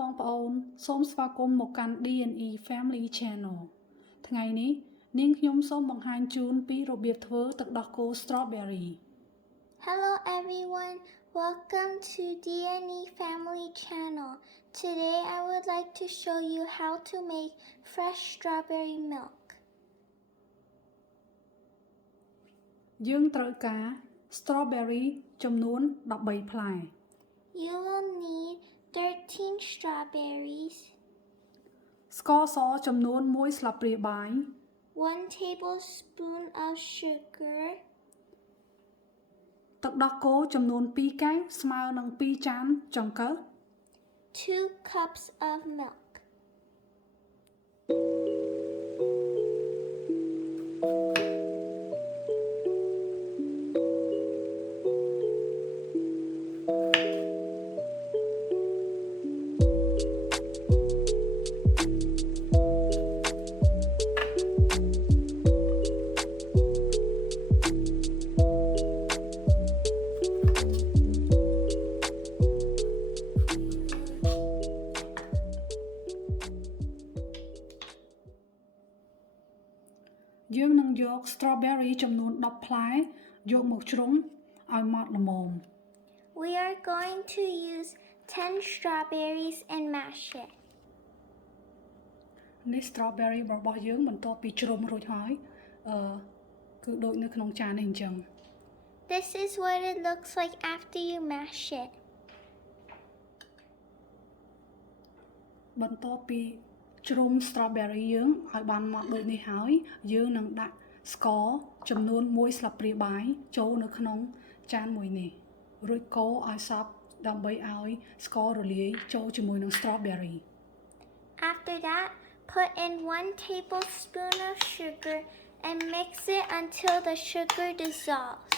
បងប្អូនសូមស្វាគមន៍មកកាន់ D&E Family Channel ថ្ងៃនេះនាងខ្ញុំសូមបង្ហាញជូនពីរបៀបធ្វើទឹកដោះគោ Strawberry. Hello everyone, welcome to D&E Family Channel. Today I would like to show you how to make fresh strawberry milk. យើងត្រូវការ strawberry ចំនួន13ផ្លែ You will need 13 strawberries, ស្ករសចំនួន1ស្លាបព្រាបាយ 1 tablespoon of sugar, ទឹកដោះគោចំនួន2កែវស្មើនឹង2ចានចង្កឹះ 2 cups of milk.យើងនឹងយក strawberry ចំនួន10ផ្លែយកមកជ្រុំឲ្យម៉ដ្ឋល្មម We are going to use 10 strawberries and mash it. នេះ strawberry របស់យើងបន្ទាប់ពីជ្រុំរួចហើយគឺដូចនៅក្នុងចាននេះអញ្ចឹង This is what it looks like after you mash it. បន្ទាប់ពីជ្រុំ strawberry យើងឲ្យបានម៉ដ្ឋដូចនេះហើយយើងនឹងដាក់ស្ករចំនួន1ស្លាបព្រាបាយចូលនៅក្នុងចានមួយនេះរួចកូរឲ្យសព្វដើម្បីឲ្យស្កររលាយចូលជាមួយនឹង strawberry. After that, put in 1 tablespoon of sugar and mix it until the sugar dissolves.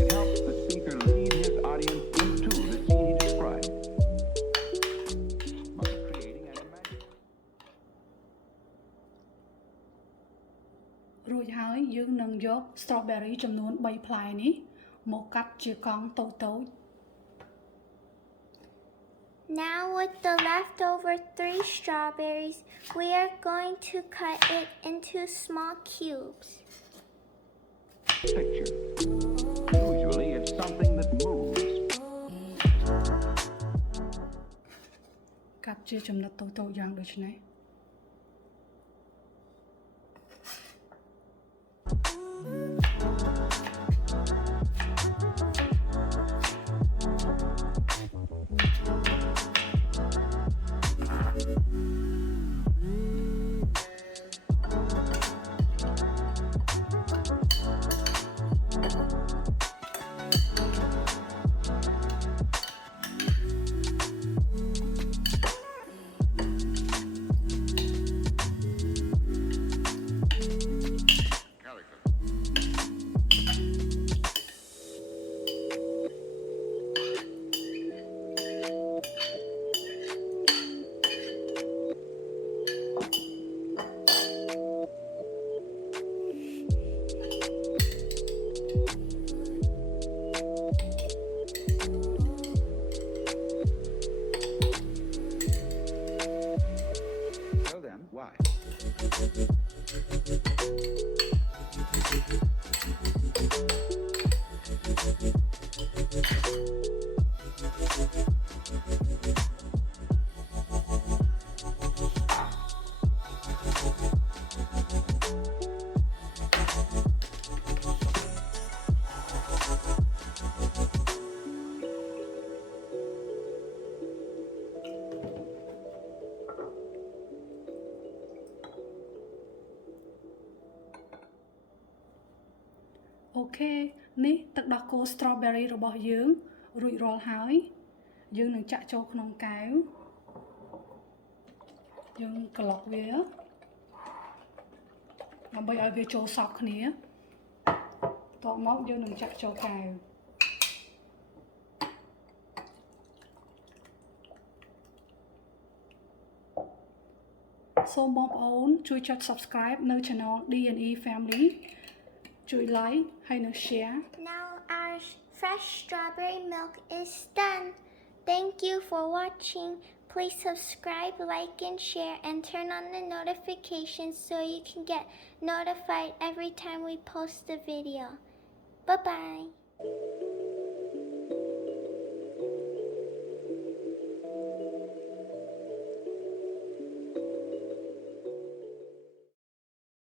It helps the speaker lead his audience into the scene he describes by creating an imagination. រួចហើយយើងនឹងយក strawberry ចំនួន3ផ្លែនេះមកកាត់ជាកង់តូចៗ Now with the leftover 3 strawberries, we are going to cut it into small cubes. Picture. Usually it's something that moves. កាត់ជាចំណិតតូចៗយ៉ាងដូចនេះ So then, why? Okay នេះទឹកដោះគោ strawberry របស់យើងរួចរាល់ហើយយើងនឹងចាក់ចូលក្នុងកែវយើងក្លុកវាដើម្បីឲ្យវាចូលសព្វគ្នាបន្ទាប់មកយើងនឹងចាក់ចូលកែវ សូមបងប្អូនជួយចុច subscribe នៅ channel D&E Family ជួយ like ហើយនិង share Now our fresh strawberry milk is done. Thank you for watching. Please subscribe, like, and share, and turn on the notifications so you can get notified every time we post a video. Bye-bye.